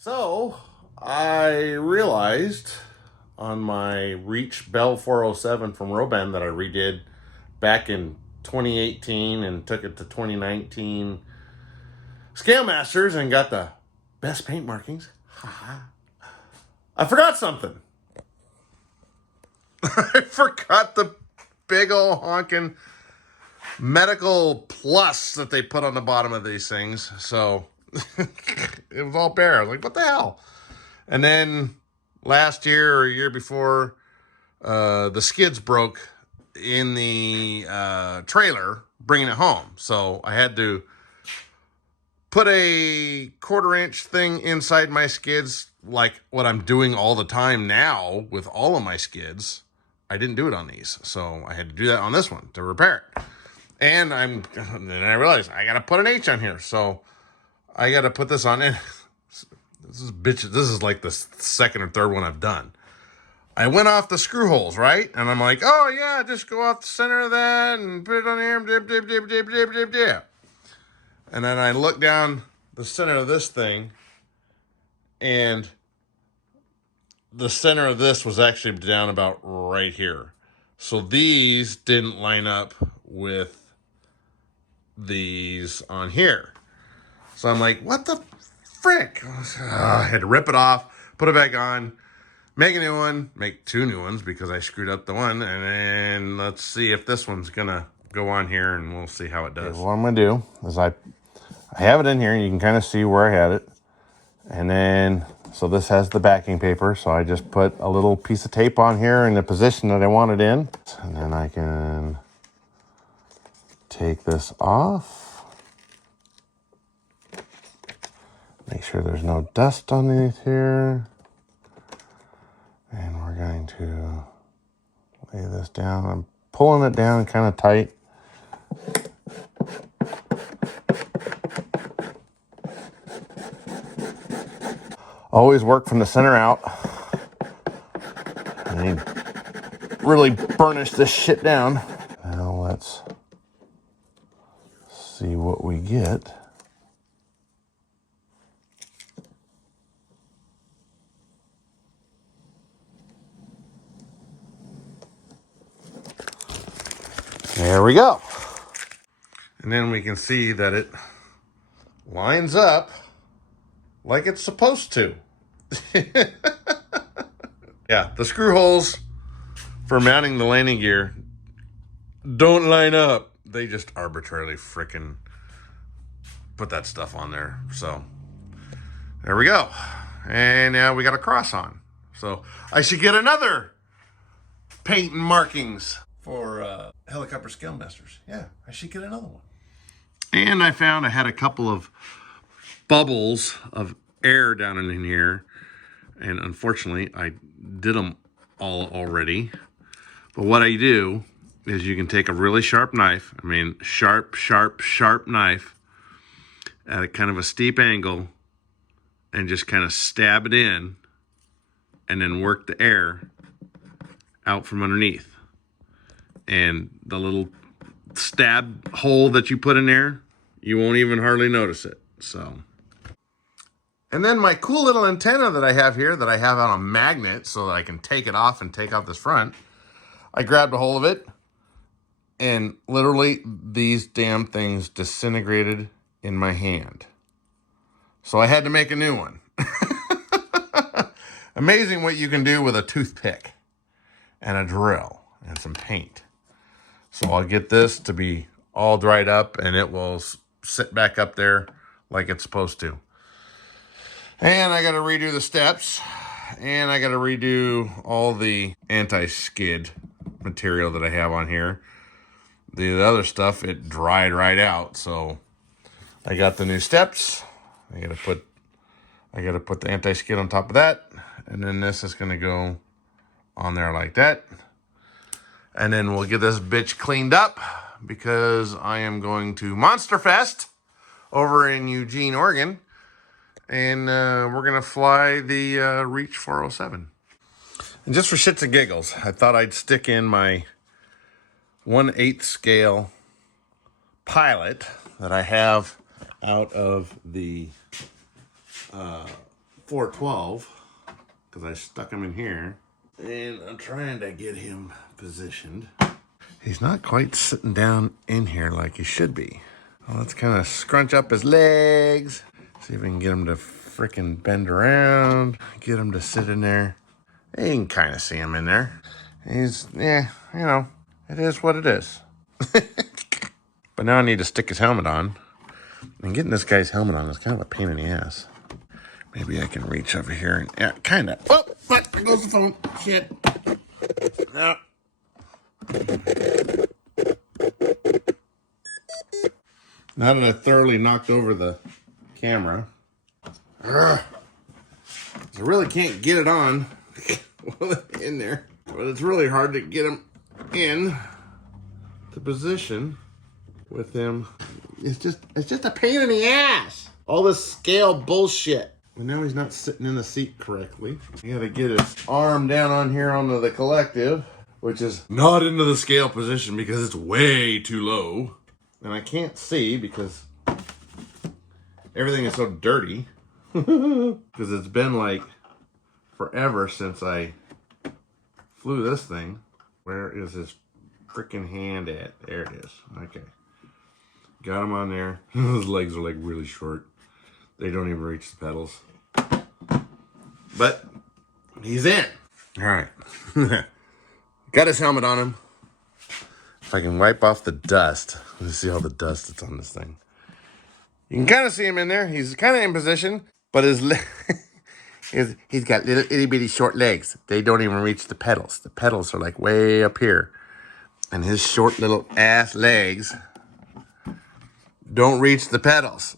So I realized on my Reach Bell 407 from Roban that I redid back in 2018 and took it to 2019 Scale Masters and got the best paint markings. I forgot something. I forgot the big old honking medical plus that they put on the bottom of these things. So it was all bare. I was like, what the hell? And then last year or a year before, the skids broke in the trailer bringing it home. So I had to put a 1/4 inch thing inside my skids, like what I'm doing all the time now with all of my skids. I didn't do it on these, so I had to do that on this one to repair it. And then I realized I gotta put an H on here, so I gotta put this on in. This is like the second or third one I've done. I went off the screw holes, right? And I'm like, oh yeah, just go off the center of that and put it on here, dip, dip, dip, dip, dip, dip, dip. And then I look down the center of this thing, and the center of this was actually down about right here. So these didn't line up with these on here. So I'm like, what the frick? I had to rip it off, put it back on, make a new one, make 2 new ones because I screwed up the one, and then let's see if this one's gonna go on here, and we'll see how it does. Okay, what I'm gonna do is I have it in here, and you can kind of see where I had it. And then, so this has the backing paper, so I just put a little piece of tape on here in the position that I want it in. And then I can take this off. Make sure there's no dust underneath here. And we're going to lay this down. I'm pulling it down kind of tight. Always work from the center out. I need to really burnish this shit down. Now let's see what we get. There we go. And then we can see that it lines up like it's supposed to. Yeah, the screw holes for mounting the landing gear don't line up. They just arbitrarily frickin' put that stuff on there. So there we go. And now we got a cross on. So I should get another paint and markings for helicopter scale masters. Yeah, I should get another one. And I found I had a couple of bubbles of air down in here, and unfortunately I did them all already. But what I do is you can take a really sharp knife, sharp knife at a kind of a steep angle, and just kind of stab it in and then work the air out from underneath. And the little stab hole that you put in there, you won't even hardly notice it. So, and then my cool little antenna that I have here that I have on a magnet so that I can take it off and take off this front, I grabbed a hold of it, and literally these damn things disintegrated in my hand. So I had to make a new one. Amazing what you can do with a toothpick and a drill and some paint. So I'll get this to be all dried up, and it will sit back up there like it's supposed to. And I got to redo the steps, and I got to redo all the anti-skid material that I have on here. The other stuff, it dried right out. So I got the new steps. I got to put the anti-skid on top of that, and then this is going to go on there like that. And then we'll get this bitch cleaned up because I am going to Monster Fest over in Eugene, Oregon. And we're going to fly the Reach 407. And just for shits and giggles, I thought I'd stick in my 1/8 scale pilot that I have out of the 412 because I stuck him in here. And I'm trying to get him positioned. He's not quite sitting down in here like he should be. Well, let's kind of scrunch up his legs. See if we can get him to frickin' bend around. Get him to sit in there. You can kind of see him in there. He's, yeah, you know, it is what it is. But now I need to stick his helmet on. And getting this guy's helmet on is kind of a pain in the ass. Maybe I can reach over here and, yeah, kind of. Oh, but there goes the phone. Shit. No. Now that I thoroughly knocked over the camera, I really can't get it on in there. But it's really hard to get him in the position with him. It's just a pain in the ass. All this scale bullshit. And now he's not sitting in the seat correctly. You gotta get his arm down on here onto the collective, which is not into the scale position because it's way too low. And I can't see because everything is so dirty. Because it's been like forever since I flew this thing. Where is his freaking hand at? There it is. Okay. Got him on there. His legs are like really short. They don't even reach the pedals. But he's in. All right. Got his helmet on him. If I can wipe off the dust. Let's see all the dust that's on this thing. You can kind of see him in there. He's kind of in position, but his he's got little itty bitty short legs. They don't even reach the pedals. The pedals are like way up here. And his short little ass legs don't reach the pedals.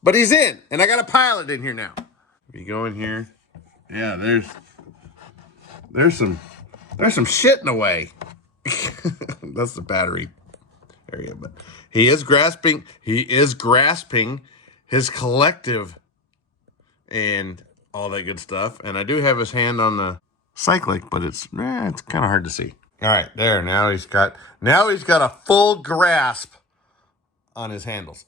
But he's in, and I got a pilot in here now. If you go in here, yeah, there's some shit in the way. That's the battery area, but he is grasping his collective and all that good stuff. And I do have his hand on the cyclic, but it's kind of hard to see. All right, there. Now he's got a full grasp on his handles.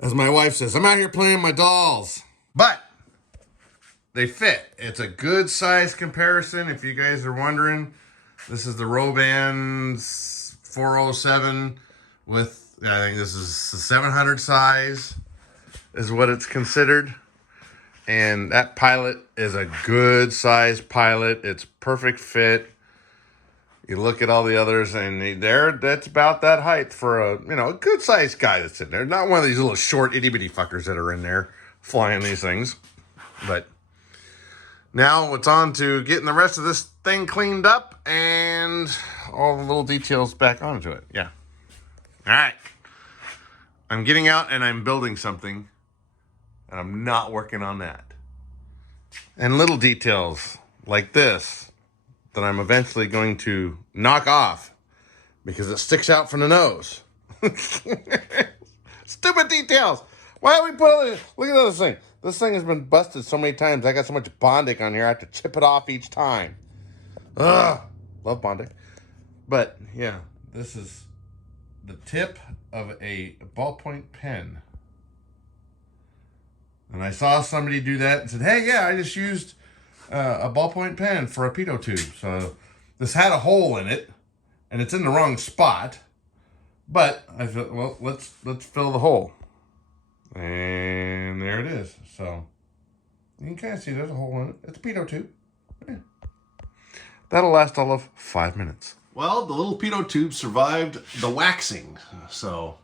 As my wife says, I'm out here playing my dolls. But they fit. It's a good size comparison. If you guys are wondering, this is the Roban 407 with, I think this is the 700 size is what it's considered. And that pilot is a good size pilot. It's perfect fit. You look at all the others, and that's about that height for a good sized guy that's in there. Not one of these little short itty bitty fuckers that are in there flying these things. But now it's on to getting the rest of this thing cleaned up and all the little details back onto it. Yeah. All right. I'm getting out and I'm building something, and I'm not working on that. And little details like this that I'm eventually going to knock off because it sticks out from the nose. Stupid details. Why are we putting? Look at this thing. This thing has been busted so many times. I got so much Bonding on here. I have to chip it off each time. Ugh. Love Bonding. But yeah, this is the tip of a ballpoint pen. And I saw somebody do that and said, hey, yeah, I just used a ballpoint pen for a pitot tube. So this had a hole in it, and it's in the wrong spot. But I thought, well, let's fill the hole. And there it is. So you can kind of see there's a hole in it. It's a pitot tube. Yeah. That'll last all of 5 minutes. Well, the little pitot tube survived the waxing. So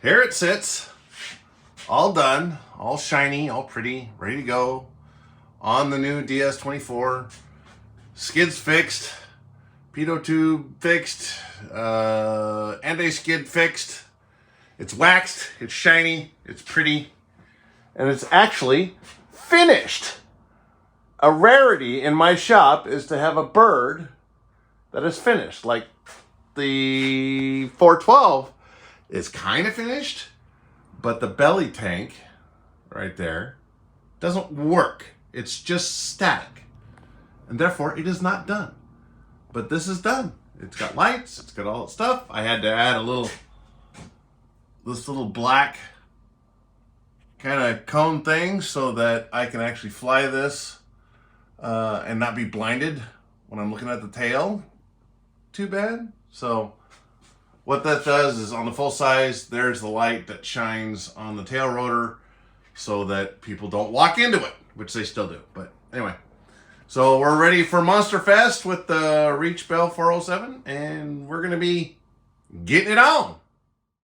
here it sits, all done, all shiny, all pretty, ready to go. On the new DS24, skids fixed, pitot tube fixed, anti-skid fixed. It's waxed, it's shiny, it's pretty, and it's actually finished. A rarity in my shop is to have a bird that is finished. Like the 412 is kind of finished, but the belly tank right there doesn't work. It's just static, and therefore it is not done. But this is done. It's got lights, it's got all that stuff. I had to add a little this little black kind of cone thing so that I can actually fly this and not be blinded when I'm looking at the tail too bad. So what that does is on the full size, there's the light that shines on the tail rotor so that people don't walk into it, which they still do. But anyway, so we're ready for Monster Fest with the Reach Bell 407, and we're going to be getting it on.